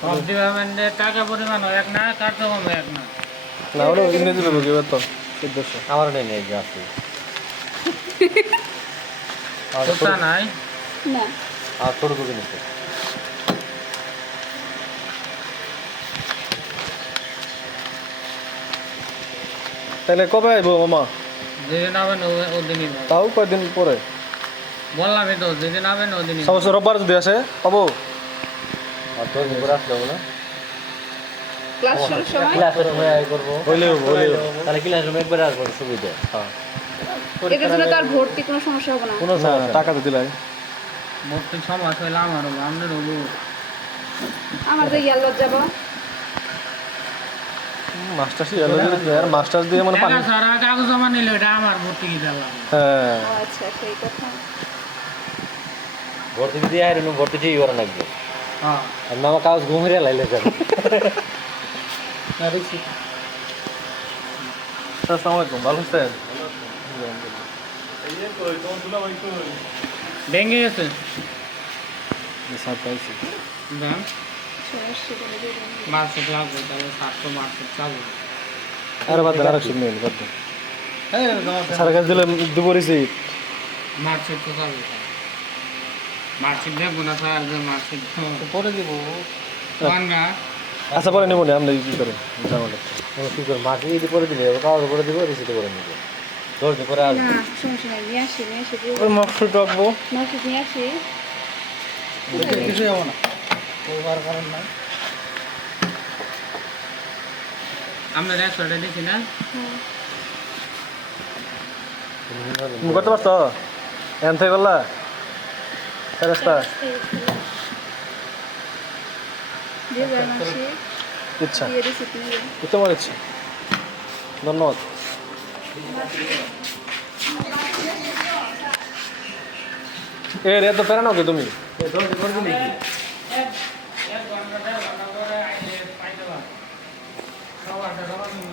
সব ডিপার্টমেন্টে টাকা পরিমাণ এক না কার্যক্রম এক না না হলো ইংরেজি লোক এবার তো 1400 আমার নেই নেই যে আছে কোথা নাই না আর ছোট করে নিতে তাহলে কবে আইবো মামা যেদিন আবেন ওদিনই যাবো। তাও কয়দিন পরে বললামই তো যেদিন আবেন ওদিনই যাবো। সমস্যা রোববার যদি আসে পাবো আর 10 দিন করে আসলে না ক্লাস শুরুর সময় ক্লাসের সময় আই করবো হইলেও তাহলে ক্লাস রুমে একবার আসবো সুবিধা হ্যাঁ এটার জন্য তো আর ভর্তি কোনো সমস্যা হবে না কোনো না সমস্যা টাকা তো দিলাই ভর্তি সমাজ হইলে আমার হবো আপনার হবো আমার তো ইয়ার লজ্জা বা মাস্টার আর মাস্টার দিয়ে মানে পানি টাকা ছাড়া কাগজ জমা নিলে ওটা আমার ভর্তি কি যাবো হ্যাঁ ও আচ্ছা সেই কথা ভর্তি দিয়ে আর ভর্তি ঠিক করা লাগবে হ্যাঁ আর মামা কাগজ ঘুমিয়ে লাইলে কেন আসসালামু আলাইকুম ভালো আছেন ভেঙে গেছে স্যার পাইছি দাম সমস্যা বলে দিবেন মার্কশিট লাগবে তাহলে 700 মার্কশিট চাবো আরে বাদ আর শুনে নিন বাদ স্যার কাছে দিলে দুপুরেছি মার্কশিট তো চাবো মার্কশিট দেখবো না স্যার যে মার্কশিট পরে দিব না আচ্ছা পরে নেবো না আমরা কি করে ঝামেলা কি করে মাকে ইদি করে দিলে কাগজ করে দিব রিসিট করে নিবে 10 দিন পরে আসবে না সমস্যা নাই নিয়ে আসি ওই মার্কশিট রাখবো নসিব নিয়ে আসি কিছু যাবো না ওইবার কারণ নাই আমরা 100টা দিছি না তুমি করতে পারছো এন থেকে করলা ফেরেস্তা দিয়ে যাই মাসি ইচ্ছা দিয়ে দিছি দিয়ে তোমার ইচ্ছা ধন্যবাদ এ রে তো পেরানো কি তুমি এক ঘন্টা 1.5 ঘন্টা পরে আইলে পাইতে পারো সবার জমা নিব